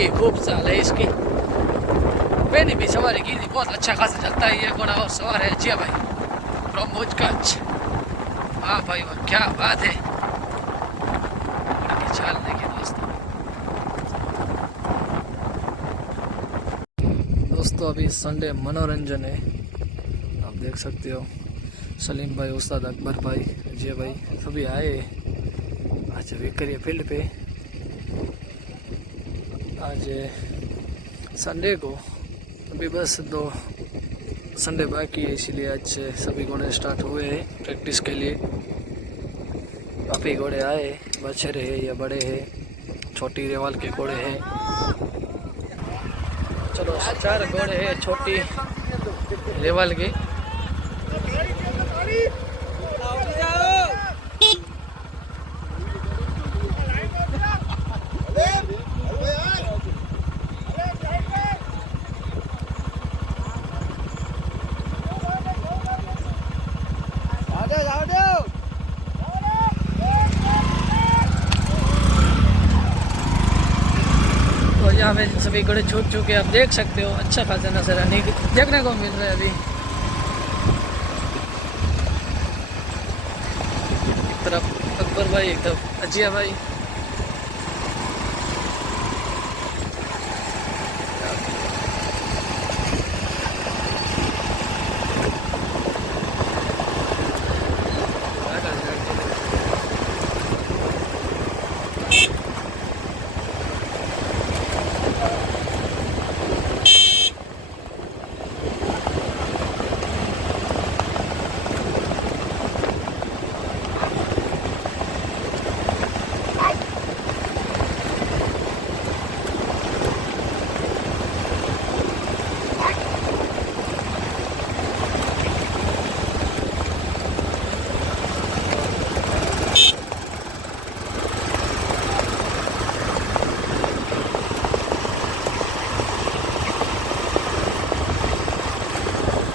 पक्की खूब चाल है इसकी। मैंने भी सवारी की थी, बहुत अच्छा खासा चलता है ये घोड़ा। और सवार है जिया भाई ब्रह्मोज का। हाँ भाई वाह, क्या बात है। घोड़े की चाल देखिए दोस्तों अभी संडे मनोरंजन है, आप देख सकते हो। सलीम भाई, उस्ताद अकबर भाई, अजय भाई सभी आए आज वेकरिया फील्ड पे। आज संडे को अभी बस 2 संडे बाकी है, इसीलिए आज से सभी घोड़े स्टार्ट हुए हैं प्रैक्टिस के लिए। काफ़ी घोड़े आए, बछड़े हैं या बड़े हैं, छोटी रेवाल के घोड़े हैं। चलो 4 घोड़े हैं छोटी रेवाल के। यहाँ पे सभी घोड़े छूट चुके आप देख सकते हो। अच्छा खासा नजारा देखने को मिल रहा है। अभी एक तरफ अकबर भाई, एक तरफ अजिया भाई।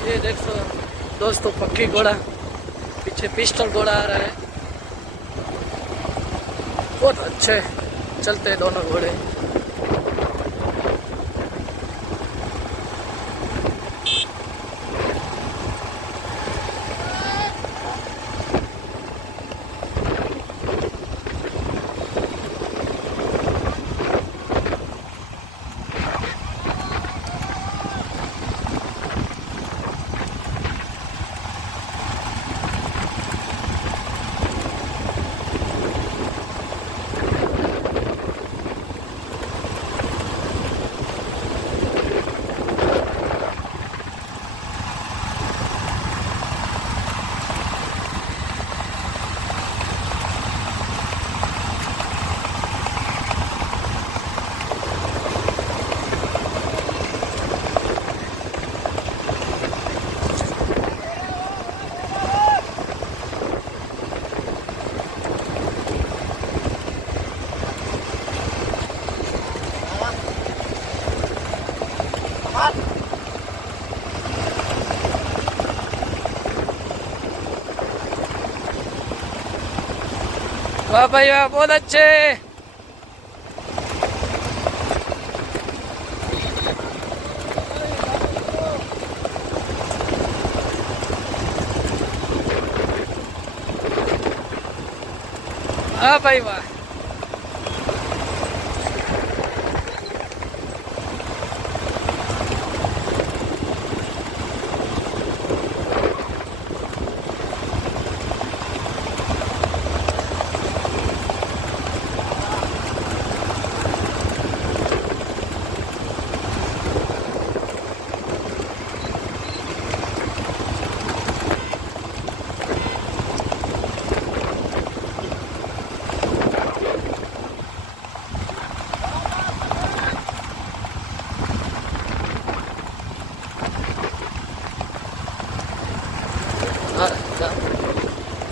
ये देखो दोस्तों पक्की घोड़ा, पीछे पिस्टल घोड़ा आ रहा है। बहुत अच्छे चलते हैं दोनों घोड़े। वाह भाई वाह, बहुत अच्छे। हाँ भाई वाह।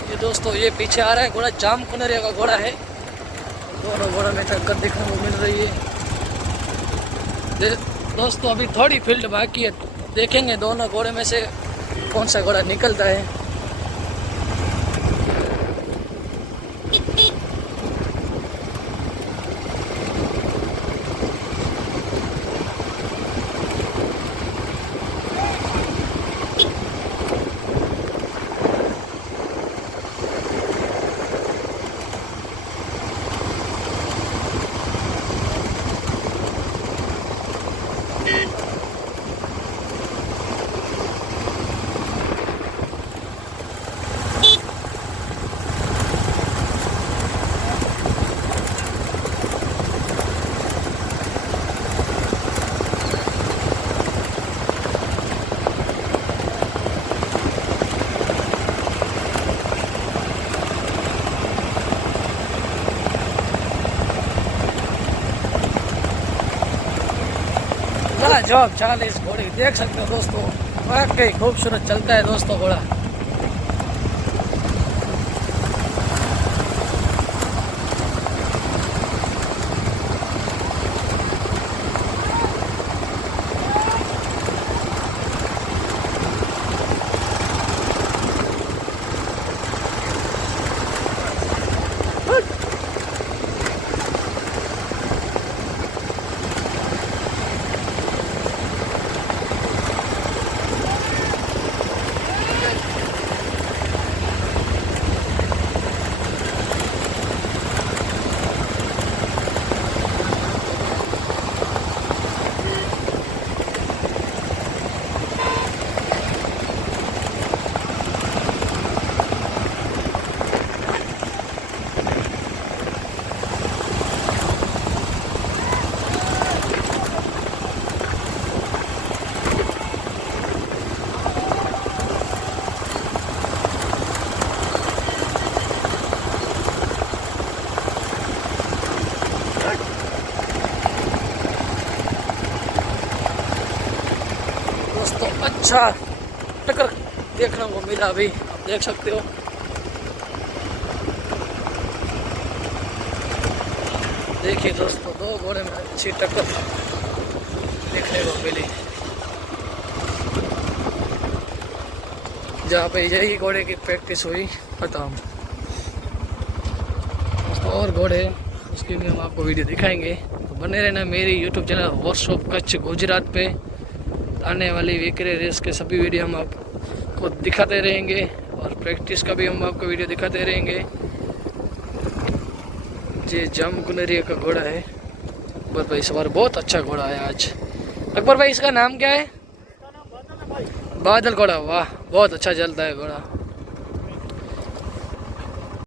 ये दोस्तों ये पीछे आ रहा है घोड़ा, जाम कुनरिया का घोड़ा है। दोनों घोड़ों में टक्कर देखने को मिल रही है। दोस्तों अभी थोड़ी फील्ड बाकी है, देखेंगे दोनों घोड़े में से कौन सा घोड़ा निकलता है। लाजवाब चाल है इस घोड़े की, देख सकते हो दोस्तों, वाकई खूबसूरत चलता है दोस्तों घोड़ा। दोस्तों अच्छा टक्कर देखने को मिला, अभी आप देख सकते हो। देखिए दोस्तों, दो घोड़े में अच्छी टक्कर देखने को मिली, जहाँ पे यही घोड़े की प्रैक्टिस हुई खत्म। दोस्तों और घोड़े, उसकी भी हम आपको वीडियो दिखाएंगे, तो बने रहना मेरी YouTube channel workshop Kutch Gujarat पे। आने वाली वीकरे रेस के सभी वीडियो हम आपको दिखाते रहेंगे और प्रैक्टिस का भी हम आपको वीडियो दिखाते रहेंगे। ये जामकुनरिया का घोड़ा है अकबर भाई सवार, बहुत अच्छा घोड़ा है आज। अकबर भाई इसका नाम क्या है? बादल घोड़ा, वाह बहुत अच्छा चलता है घोड़ा।